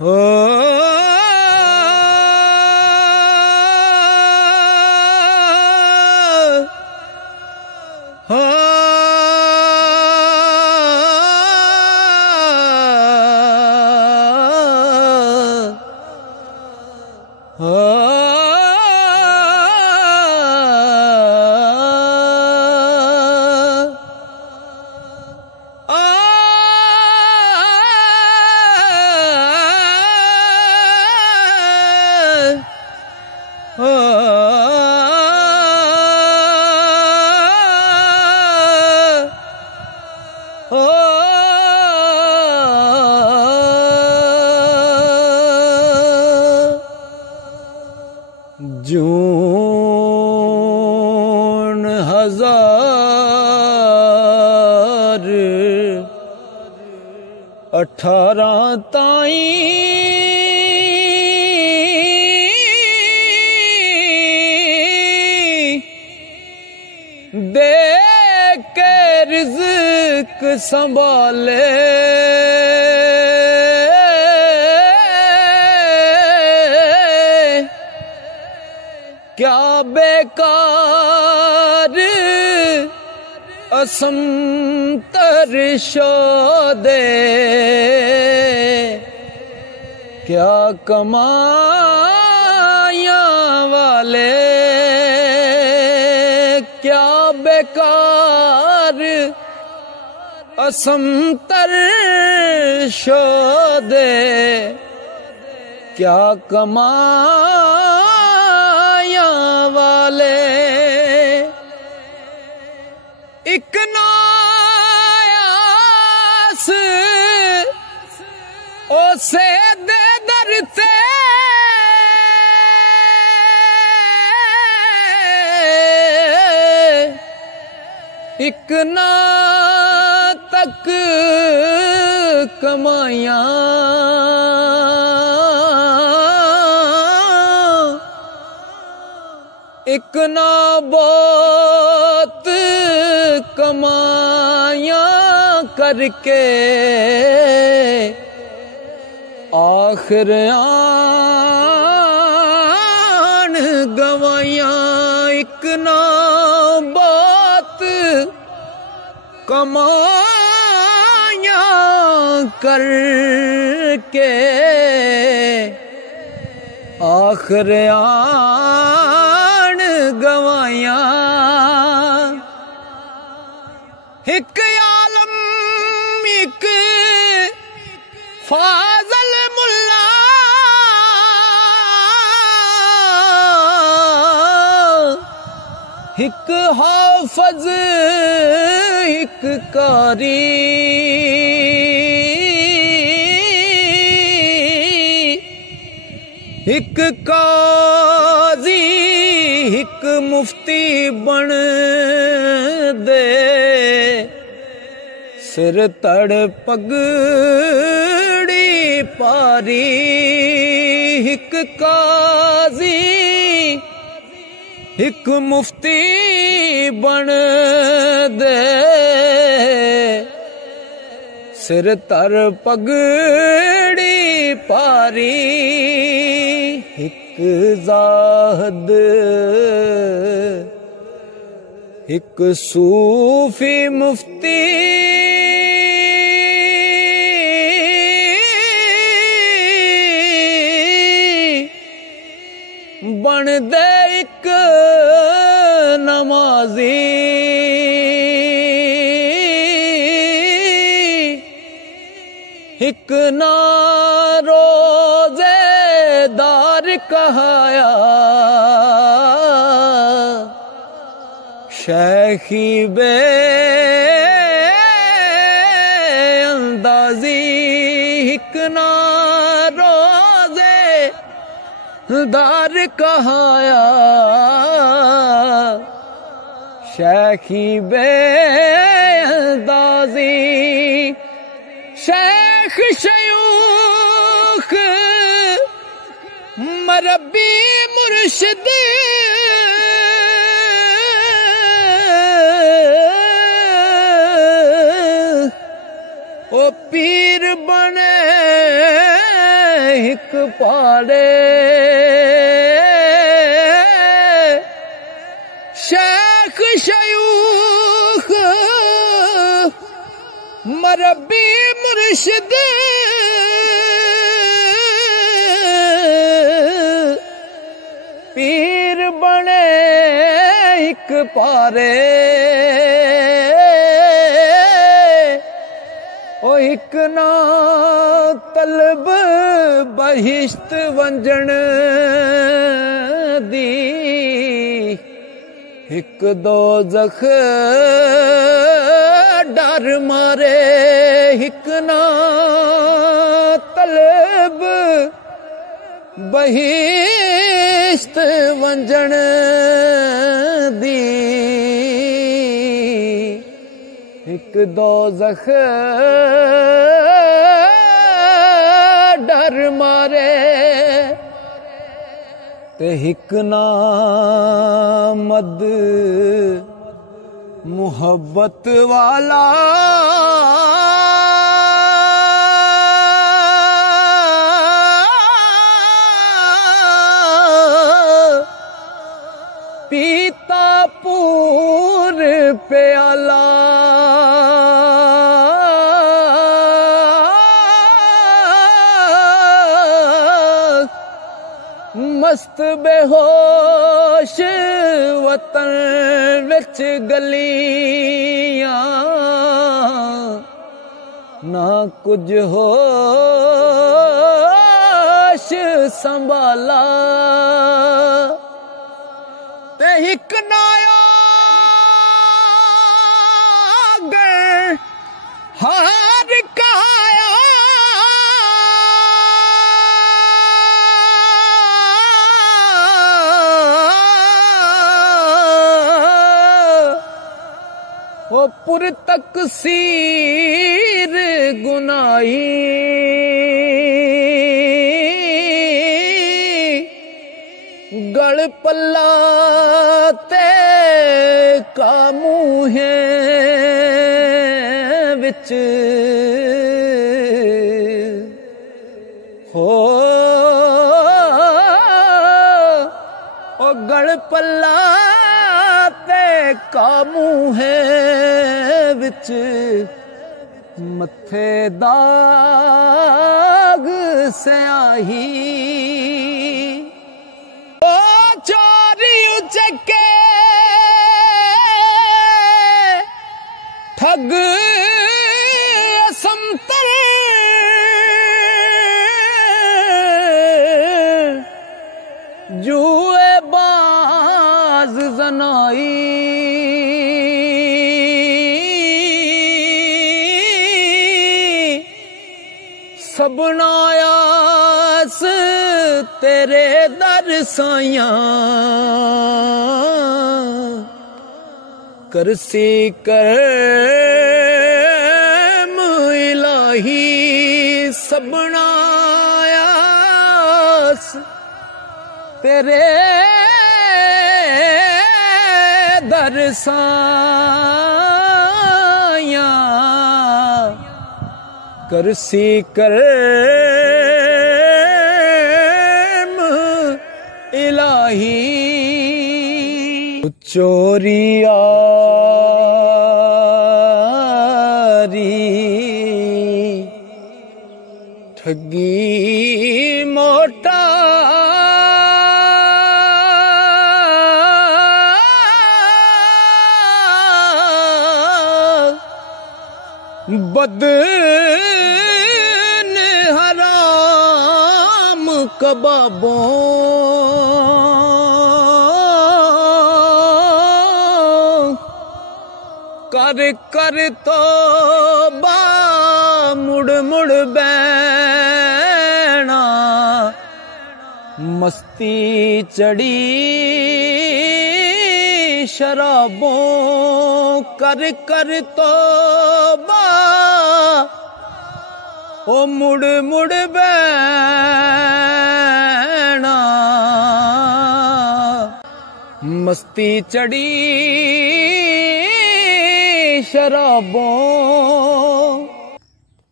हो जून 2018 ताईं दे के रिज़्क संभाले क्या बेकार असमतर शोदे क्या कमाया वाले क्या बेकार असमतर शोदे क्या कमाया वाले एक नायास ओसे दे दरते एक ना तक कमाया एक ना बहुत कमाया करके आखिर आन गवाया एक ना बहुत कमाया करके आखिर आन गवाया एक आलम एक फाजल मुल्ला एक हाफज एक कारी एक काजी एक मुफ्ती बन दे सिर तड़ पगड़ी पारी एक काजी एक मुफ्ती बन दे सिर तर पगड़ी पारी एक ज़ाहद एक सूफी मुफ्ती बन दे एक नमाजी एक ना रोज़ेदार कहाया शेखी बे अंदाजी एक ना रोज़ेदार कहाया शेखी बे अंदाजी शेख शयूख मरबी मुर्शिद ओ पीर बने एक पारे शेख शयूख मरबी मुर्शिद पीर बने एक पारे ओ एक ना तलब बहिश्त वंजन दी एक दो जख डर मारे एक ना तलब बहिश्त वंजन दी एक दो जख डर मारे ते हिक नामद मुहब्बत वाला पीता पूर प्याला मस्त बेहोश वतन विच गलियां ना कुछ होश संभाला ते हिक नाया गए हार कहाया वो पुर तकसीर गुनाही गल पल्ला ते कामू है विच हो ओ गल पल्ला कामू है विच मथे दाग स्याही ओ चोरी उचके ठग समतर जुए बाज जनाई सबनायास तेरे दर साइया करसी करम इलाही सबनायास तेरे दर साइया करसी करम इलाही चोरियारी ठगी मोटा बदन हराम कबाबों कर कर तो बा मुड़ मुड़ बैना मस्ती चढ़ी शराबों कर कर तो ओ मुड़ मुड़ बैना मस्ती चढ़ी शराबों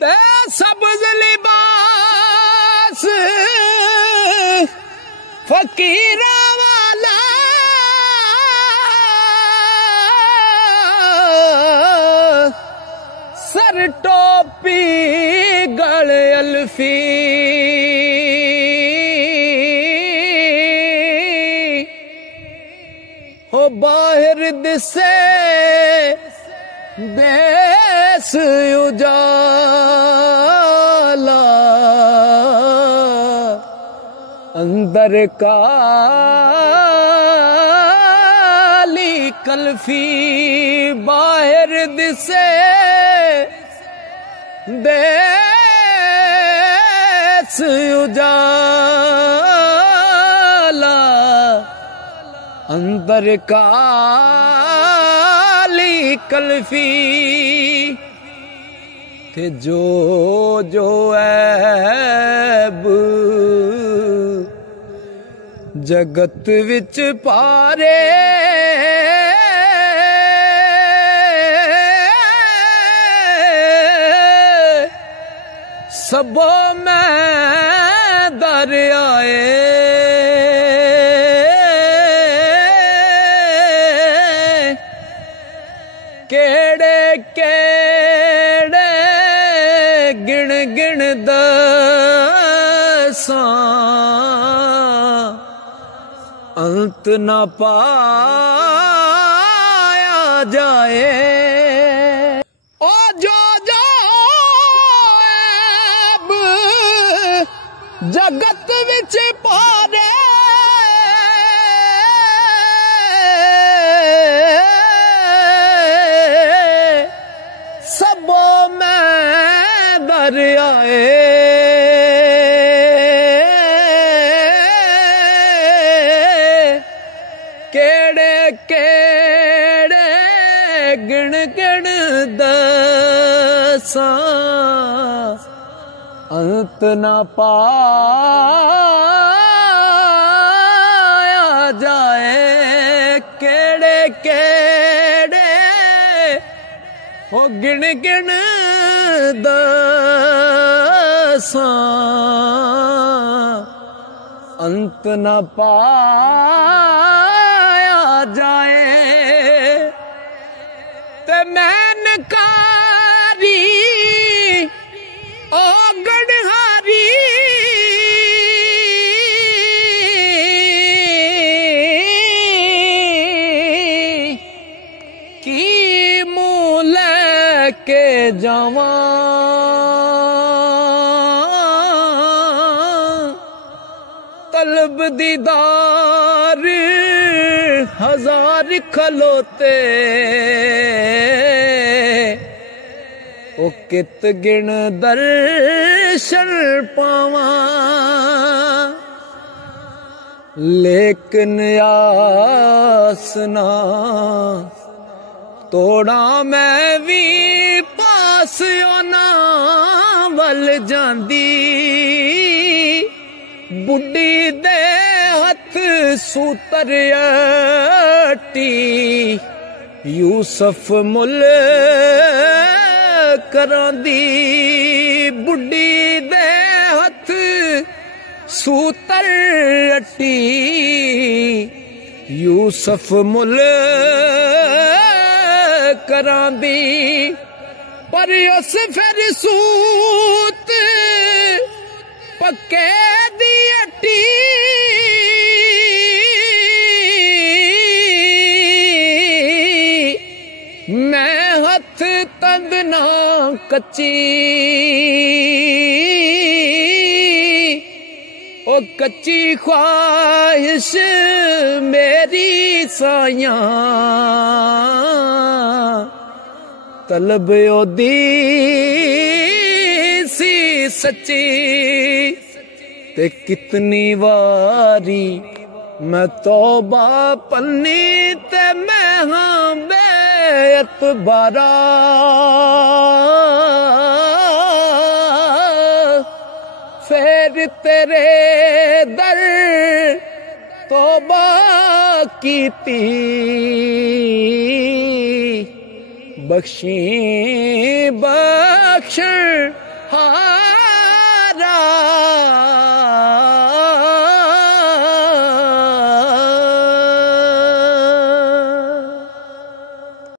ते सब्ज़ लिबास फकीरा वाला सर टोपी गल अल्फी हो बाहर दिसे देश उजाला अंदर काली कल्फी बाहर दिसे देश उजाला अंदर काली कल्फी थे जो जो ऐब जगत विच पारे सबो मैं दर आए केड़े केड़े गिण गिण दसां अंत न पाया जाए ओ जो जो ऐब जगत विच पारे सबो मैं दर आए केड़े केड़े गिण गिण दसां अंत न पाया जाए केड़े केड़े हो गिण गिण दसां अंत न पाया जाए ते मैनकारी ओ गढ़हारी की मूल के जावा तलब दीदार हजार खलोते ओ कित गिण दर्शन पावा लेकिन आसना तोड़ा मैं भी पास ना वल जांदी बुढ़ी दे हथ सूतर अटी यूसुफ मुल करांदी बुढ़ी दे हथ सूतर अटी यूसुफ मुल करांदी पर उस फिर सूत पक्के दी अटी मैं हथ तंद ना कच्ची ओ कच्ची ख्वाहिश मेरी साया तलब ओदी सी सच्ची ते कितनी वारी मैं तौबा पन्नी ते मैं हाँ बेअतबारा फिर तेरे दर तौबा कीती बख्शी बख्शण